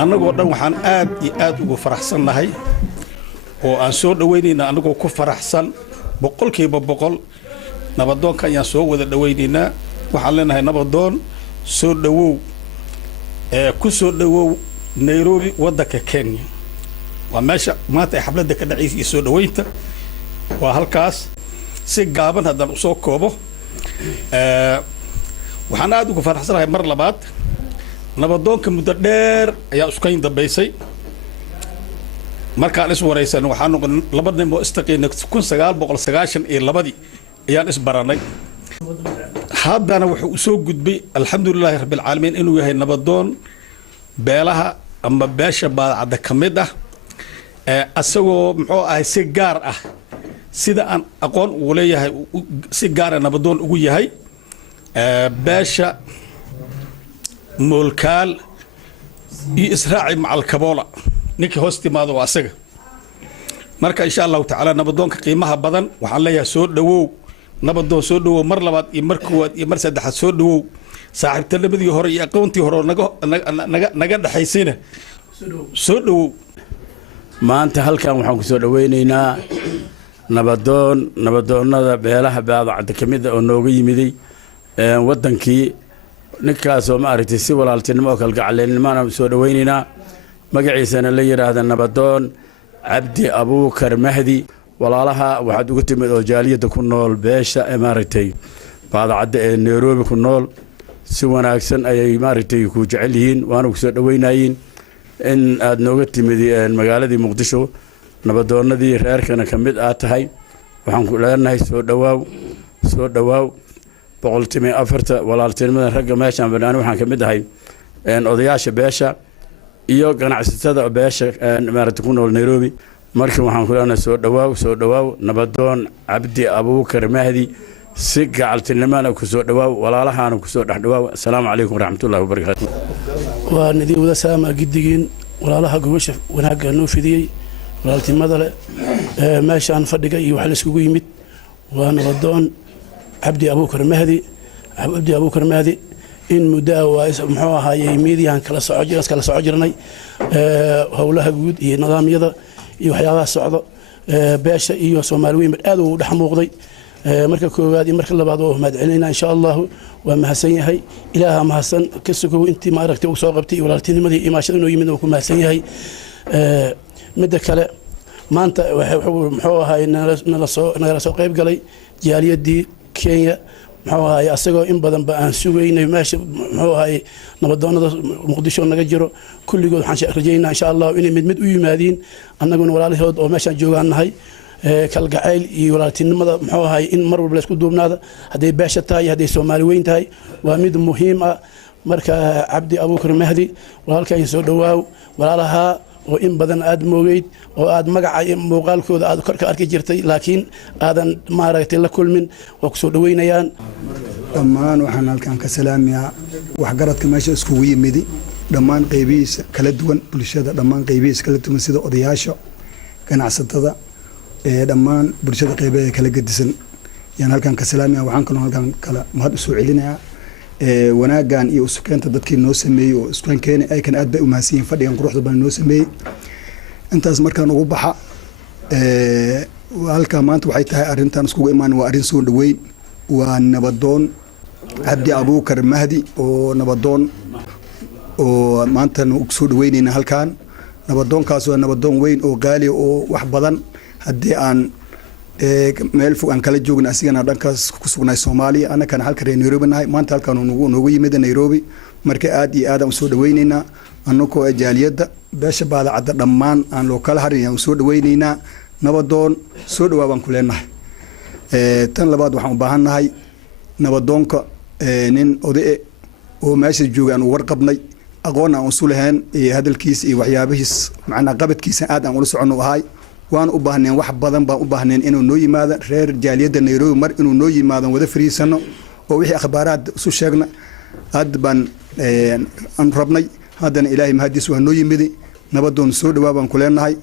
annagoo dhan waxaan aad iyo aad ugu faraxsannahay oo aan soo dhawaynaynaa annagoo ku faraxsan boqolkiiba boqol nabadoonka ayaan soo wada dhawaynaynaa waxaan leenahay nabadoon soo dhawow ku soo dhawow Nairobi waddanka Kenya waa meesha maanta ay xafladda ka dhacaysay soo dhawaynta waa halkaas si gaaban haddaan u soo koobo waxaan aad ugu faraxsanahay mar labaad nabadoonka muddo dheer ayaa isku kayn dambaysay markaan is waraysan waxaan noqon laba nin oo istaqiinay 1992 ayaan is baranay haddana wuxuu soo gudbay alxamdulilaahi rabbil caalamiin inuu yahay nabadoon beelaha ama beesha baadcada kamid ah asagoo muxuu ahay si gaar ah sida aan aqoon u leeyahay si gaar ah nabadoon ugu yahay beesha moolkaal iyo israaci macal kaboola ninkii hoos timaado waa asaga marka insha allahu tacaala nabadoonka qiimaha badan waxaan leeyahay soo dhawow nabadoon soo dhawow mar labaad iyo mar koowaad iyo mar saddexaad soo dhawow saaxiibtinimadii hore iyo aqoontii hore naga dhaxaysayna soo dhawow maanta halkan waxaan ku soo dhawaynaynaa nabadoonnada beelaha baadacada ka mid ah oo nooga yimiday waddankii ninkaasoo ma aragtay si walaaltinimo oo kalgacaleennimana soo dhawaynaynaa magaciisana la yidhaahda nabadoon cabdi abuukar mahdi walaalaha waxaad uga timid oo jaaliyadda ku nool beesha maaragtay baadacadda ee Nairobi ku nool si wanaagsan ayay maaragtay ku jecel yihiin waana ku soo dhawaynayeen in aad nooga timid magaaladii Muqdisho nabadoonnadii reerkana ka mid ah tahay waxaan ku leenahay soo dhawaaw boqolkiiba 4 walaaltinimada ragga meeshan banaan waxaan ka mid ahay odayaasha beesha iyo ganacsatada beesha maaragtay ku nool Nairobi markii waxaan ku leenahay soo dhawaaw nabadoon cabdi abuukar mahdi si gacaltinimada ku soo dhawaaw walaalahana ku soo dhaxdhawaaw assalaamu calaykum waraxmatullaahi wabarakaatuh waa nidii wada salaama gidigeen walaalaha gobasha wanaaga noo fidiyay walaaltinimada leh meeshaan fadhiga iyo waxa la isugu yimid waa nabadoon cabdi abuukar mahdi in muddo muxuu ahaayay miidiyahan kala soo jirnay howlaha guud iyo nidaamyada iyo waxyaabaha socdo beesha iyo Soomaaliyeed aad u dhex muuqday marka koowaad iyo marka labaad oo mahad celinayna insha Allah waa mahadsan yahay ilaaha mahadsan ka sugo intii ma aragtay uu soo qabtay walaaltinimadii imaashada inuu yimid oo ku mahadsan yahay midda kale maanta muxuu ahaay nala soo qayb galay jaaliyadii Kenya muxuu ahaay asagoo in badan ba aan sugaynay meesha muxuu ahaay nabadoonnada Muqdisho naga jiro kulligood waxaan rajaynaa insha Allah inay mid u yimaadeen annaguna walaalahood oo meesha joogaanahay kalgacayl iyo walaaltinimada muxuu ahaay in mar walba la isku duubnaada haday beesha tahay haday Soomaali weyn tahay waa mid muhiim ah marka cabdi abuukar mahdi walaalkay soo dhawaaw walaalaha oo in badan aad moogeyd oo aad magaca muuqaalkooda aad korka arki jirtay laakiin aadan maaragtay la kulmin oo ku soo dhaweynayaan dhammaan waxaan halkan ka salaamayaa waxgaradka meesha isku yimid dhammaan qaybihiisa kala duwan bulshada dhammaan qaybihiisa kala duwan sida odayaasha ganacsatada dhammaan bulshada qaybaha kala gedisan yaan halkan ka salaamayaa waxaan kaloo halkan kala mahad u soo celinayaa wanaagan iyo usukeenta dadkii noo sameeyay oo isku keenay ay kan aad bay u mahadsan fadhigan quruxda badan noo sameeyay intaas markaan ugu baxa halka maanta waxay tahay arintan isku imaan waa arin soo dhaweyn waa nabadoon cabdi abuukar mahdi oo nabadoon oo maanta uu soo dhaweynayna halkan nabadoonkaas waa nabadoon weyn oo qaali oo wax badan hadii aan meel fog aan kala joogna asigana dhankaas ku sugnay Soomaaliya ana kan halka Nairobi nahay maanta halkan noogu yimid Nairobi marka aad iyo aad aan soo dhaweynayna annagoo jaaliyada beesha baadacada dhammaan aan loo kala harin soo dhaweynayna nabadoon soo dhawaabaan ku leenahay tan labaad waxaan u baahanahay nabadoonka nin oday oo meesha joogan war qabnay aqoon aan u lahayn hadalkiisa iyo waxyaabihiis macna qabadkiisa aad aan ula socono ahay waan u baahneen wax badan baan u baahneen inuu noo yimaado reer jaaliyada Nairobi mar inuu noo yimaado wada fariisano oo wixii akhbaaraad isu sheegna aad baan aan rabnay haddana ilaahay mahadiis waa noo yimid nabadoon soo dhawaabaan ku leenahay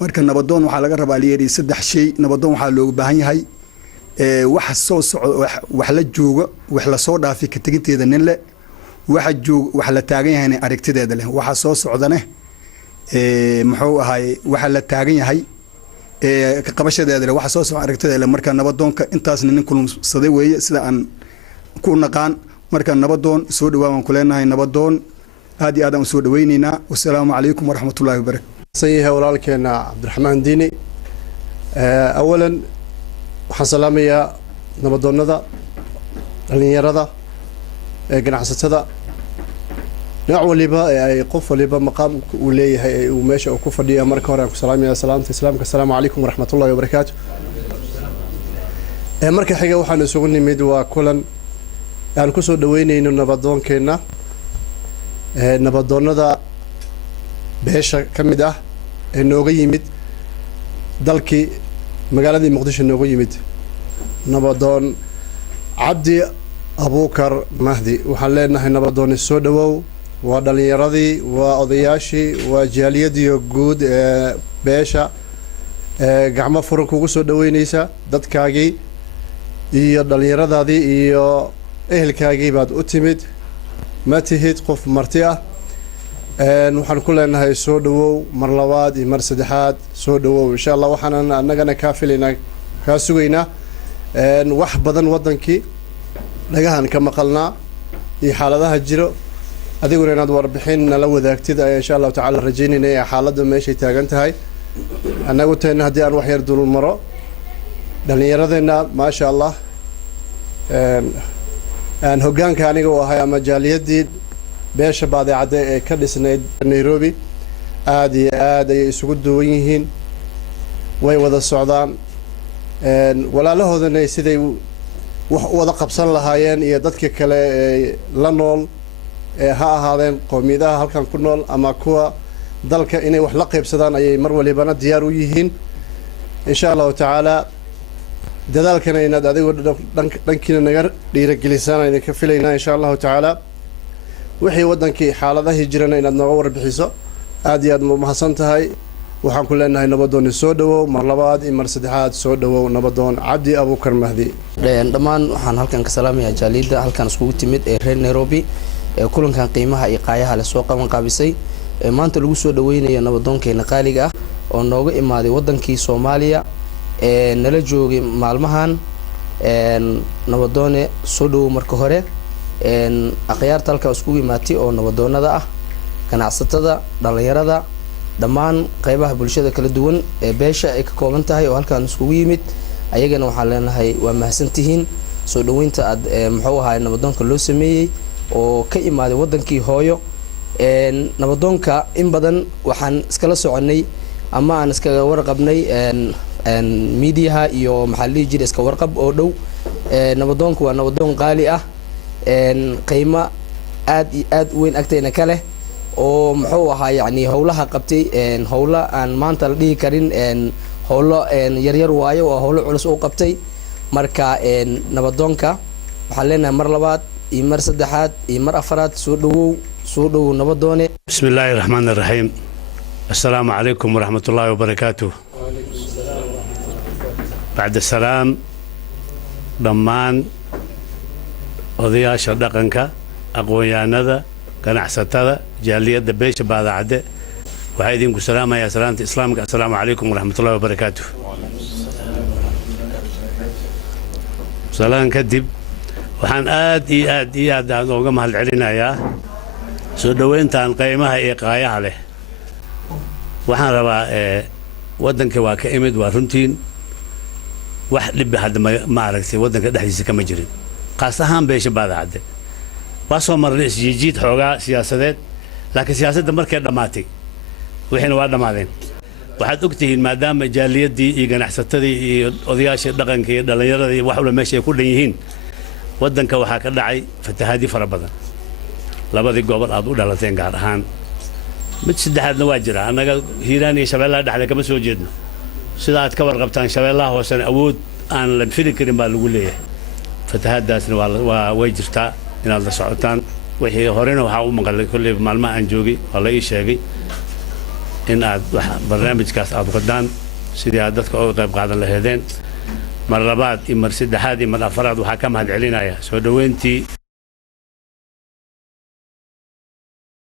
marka nabadoon waxa laga rabaa leeyahay saddex shay nabadoon waxa looga baahan yahay wax soo socdo wax la joogo wax la soo dhaafay ka taginteeda nin le waxa la taagan yahay aragtideeda leh waxa soo socdane muxuu ahay waxa la taagan yahay ka qabashadeeda leh waxa soo socda aragtideeda leh marka nabadoonka intaasna nin kulumsaday weeye sida aan ku naqaan marka nabadoon soo dhawaan ku leenahay nabadoon aad iyo aad aan soo dhaweynaynaa wassalaamu calaykum waraxmatullaahi wabarakaatuh sayyiha walaalkeena cabdiraxmaan diini awalan waxaan salaamayaa nabadoonnada dhalinyarada ganacsatada nooc waliba ay qof waliba maqaamka uu leeyahay uu meesha uu ku fadhiya marka hore aan ku salaamayaa salaamta islaamka assalaamu calaykum waraxmatullaahi wabarakaatuh marka xiga waxaan isugu nimid waa kulan aan ku soo dhaweynayno nabadoonkeenna nabadoonnada beesha ka mid ah ee nooga yimid dalkii magaaladii muqdisho nooga yimid nabadoon cabdi abuukar mahdi waxaan leenahay nabadoonni soo dhawow waa dhalinyaradii waa odayaashii waa jaaliyadiyo guud ee beesha gacmo furan kugu soo dhaweynaysa dadkaagii iyo dhalinyaradaadii iyo ehelkaagii baad u timid ma tihid qof marti ah waxaan ku leenahay soo dhawow mar labaad iyo mar saddexaad soo dhawow insha allah waxaan annagana kaa filaynaa kaa sugaynaa wax badan waddankii dhagahan ka maqalnaa iyo xaaladaha jiro adiguna inaad warbixin nala wadaagtid ayaa insha allahu tacaala rajaynayna ee xaaladda meeshay taagan tahay annagu teenna haddii aan wax yar dul maro dhallinyaradeenna maasha allah aan hoggaanka aniga u ahay ama jaaliyadii beesha badeecadde ee ka dhisnayd nairobi aad iyo aad ayay isugu duwan yihiin way wada socdaan walaalahoodana siday wax u wada qabsan lahaayeen iyo dadka kale ee la nool ha ahaadeen qowmiyadaha halkan ku nool ama kuwa dalka inay wax la qaybsadaan ayay mar walibana diyaar u yihiin insha allahu tacaala dadaalkana inaad adigu dhankiina naga dhiiragelisaan ayna ka filaynaa insha allahu tacaala wixii waddankii xaaladahii jirana inaad nooga warbixiso aad iyo aad mahadsan tahay waxaan ku leenahay nabadoonni soo dhawow mar labaad iyo mar saddexaad soo dhawow nabadoon cabdi abuukar mahdi dhammaan waxaan halkan ka salaamayaa jaaliyadda halkan iskugu timid ee reer nairobi ee kulankan qiimaha iyo qaayaha leh soo qaban qaabisay maanta lagu soo dhaweynayo nabadoonkeenna qaaliga ah oo nooga imaaday waddankii soomaaliya nala joogay maalmahan nabadoone soo dhawow marka hore akhyaarta halkaa iskugu imaatay oo nabadoonnada ah ganacsatada dhallinyarada dhammaan qaybaha bulshada kala duwan ee beesha ay ka kooban tahay oo halkaan iskugu yimid ayagana waxaan leenahay waa mahadsantihiin soo dhaweynta aad muxuu ahaay nabadoonka loo sameeyey oo ka imaaday waddankii hooyo nabadoonka in badan waxaan iskala soconay ama aan iskaga warqabnay miidiyaha iyo maxaa la dhihi jiray iska warqab oo dhow nabadoonka waa nabadoon qaali ah qiimo aad iyo aad u weyn agtayna ka leh oo muxuu ahaa yacni howlaha qabtay howlo aan maanta la dhihi karin howlo yaryar waayo waa howlo culus uu qabtay marka nabadoonka waxaan leenahay mar labaad iyo mar saddexaad iyo mar afaraad soo dhawow nabadoone bismi illaahi raxmaani raxiim assalaamu calaykum waraxmatullaahi wabarakaatuh bacda salaam dhammaan odayaasha dhaqanka aqoon-yahanada ganacsatada jaaliyadda beesha baadacadde waxaa idinku salaamayaa salaanta islaamka assalaamu calaykum waraxmatullahi wabarakaatuh salaan kadib waxaan aad iyo aad aan ooga mahad celinayaa soo dhoweyntan qiimaha iyo qaayaha leh waxaan rabaa waddanka waa ka imid waa runtiin wax dhibbi hadda ma aragtay waddanka dhexdiisa kama jirin qaas ahaan beesha baadacadde waa soo marnay isjiijiid xoogaa siyaasadeed laakiin siyaasadda markay dhammaatay wixiina waa dhammaadeen waxaad og tihiin maadaama jaaliyaddii iyo ganacsatadii iyo odayaashii dhaqanka iyo dhallinyaradii iyo wax ula meesha ay ku dhan yihiin waddanka waxaa ka dhacay fatahaadii fara badan labadii gobol aad u dhalateen gaar ahaan mid saddexaadna waa jira annaga hiiraan iyo shabeellaha dhexda kama soo jeedno sida aad ka warqabtaan shabeellaha hoosena awood aan la fili karin baa lagu leeyahay fatahaaddaasna way jirtaa inaad la socotaan wixii horena waxaa u maqalay kolley maalmaha aan joogay waa la ii sheegay in aad barnaamijkaas aad wadaan sidii aad dadka uga qayb qaadan laheedeen mar labaad iyo mar saddexaad iyo mar afaraad waxaa ka mahad celinaya soo dhoweyntii